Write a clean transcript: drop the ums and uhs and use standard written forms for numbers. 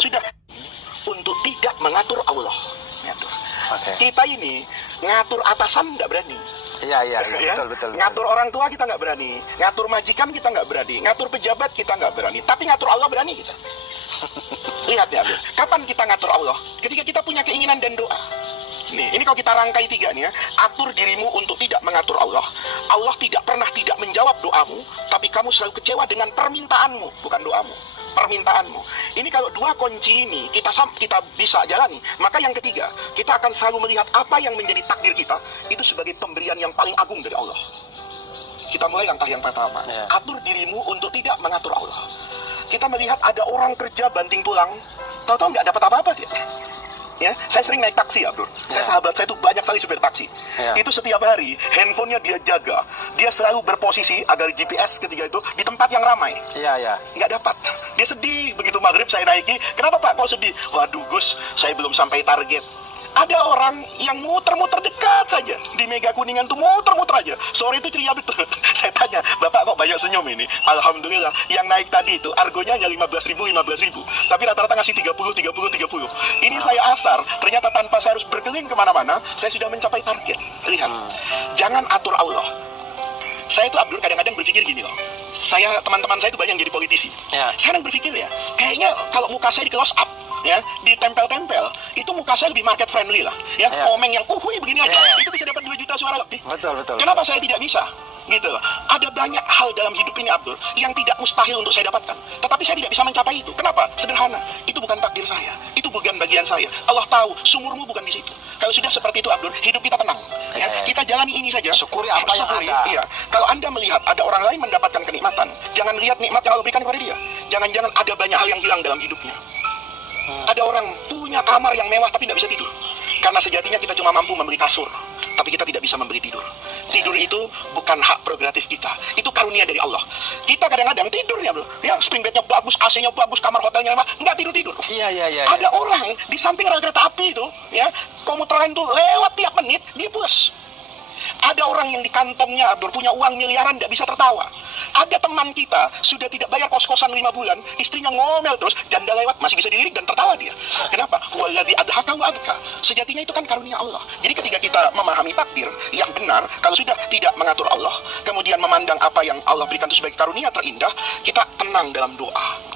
Kalau sudah untuk tidak mengatur Allah, ngatur. Kita ini ngatur atasan nggak berani. Iya, betul. Ngatur orang tua kita nggak berani, ngatur majikan kita nggak berani, ngatur pejabat kita nggak berani. Tapi ngatur Allah berani kita. Lihat ya, kapan kita ngatur Allah? Ketika kita punya keinginan dan doa. Nih, ini kalau kita rangkai tiga nih ya, atur dirimu untuk tidak mengatur Allah. Allah tidak pernah tidak menjawab doamu, tapi kamu selalu kecewa dengan permintaanmu, bukan doamu, permintaanmu. Ini kalau dua kunci ini kita bisa jalani, maka yang ketiga, kita akan selalu melihat apa yang menjadi takdir kita itu sebagai pemberian yang paling agung dari Allah. Kita mulai langkah yang pertama, atur dirimu untuk tidak mengatur Allah. Kita melihat ada orang kerja banting tulang, tahu-tahu nggak dapat apa-apa dia. Ya, saya sering naik taksi ya, bro. Saya sahabat saya itu banyak sekali supir taksi. Itu setiap hari handphonenya dia jaga, dia selalu berposisi agar GPS ketika itu di tempat yang ramai. Nggak dapat. Dia sedih begitu maghrib saya naiki. Kenapa Pak? Kok sedih? Waduh Gus, saya belum sampai target. Ada orang yang muter-muter dekat saja di Mega Kuningan tuh muter-muter aja. Sore itu ceria betul. Saya tanya, Bapak kok banyak senyum ini? Alhamdulillah, yang naik tadi itu argonya hanya 15.000. Tapi rata-rata ngasih 30. Ini saya asar, ternyata tanpa saya harus berkeliling kemana-mana, saya sudah mencapai target. Lihat, jangan atur Allah. Saya itu Abdul kadang-kadang berpikir gini loh. Teman-teman saya itu banyak yang jadi politisi. Saya kadang berpikir ya, kayaknya kalau muka saya di close up, ya, ditempel-tempel, itu muka saya lebih market friendly lah. Komeng yang begini aja, itu bisa dapat 2 juta suara lebih. Betul. Kenapa saya tidak bisa? Gitu loh. Ada banyak hal dalam hidup ini Abdul yang tidak mustahil untuk saya dapatkan, tetapi saya tidak bisa mencapai itu. Kenapa? Sederhana, itu bukan takdir saya, itu bukan bagian saya. Allah tahu sumurmu bukan di situ. Kalau sudah seperti itu Abdul, hidup kita tenang. Kita jalani ini saja. Syukuri apa yang ada. Iya. Kalau Anda melihat ada orang lain mendapatkan kenikmatan, jangan lihat nikmat yang Allah berikan kepada dia. Jangan-jangan ada banyak hal yang hilang dalam hidupnya. Ada orang punya kamar yang mewah tapi tidak bisa tidur, karena sejatinya kita cuma mampu memberi kasur, tapi kita tidak bisa memberi tidur. Tidur itu bukan hak prerogatif kita, itu karunia dari Allah. Kita kadang-kadang tidurnya, bro, ya spring bednya bagus, AC-nya bagus, kamar hotelnya mewah, nggak tidur. Ada orang di samping rel kereta api itu, ya, komuter lain tuh lewat tiap menit, dia puas. Ada orang yang di kantongnya Abdur punya uang miliaran tidak bisa tertawa. Ada teman kita sudah tidak bayar kos-kosan 5 bulan, istrinya ngomel terus, janda lewat masih bisa dilirik dan tertawa dia. Kenapa? Waladzi adhaka wa abka. Sejatinya itu kan karunia Allah. Jadi ketika kita memahami takdir yang benar, kalau sudah tidak mengatur Allah, kemudian memandang apa yang Allah berikan itu sebagai karunia terindah, kita tenang dalam doa.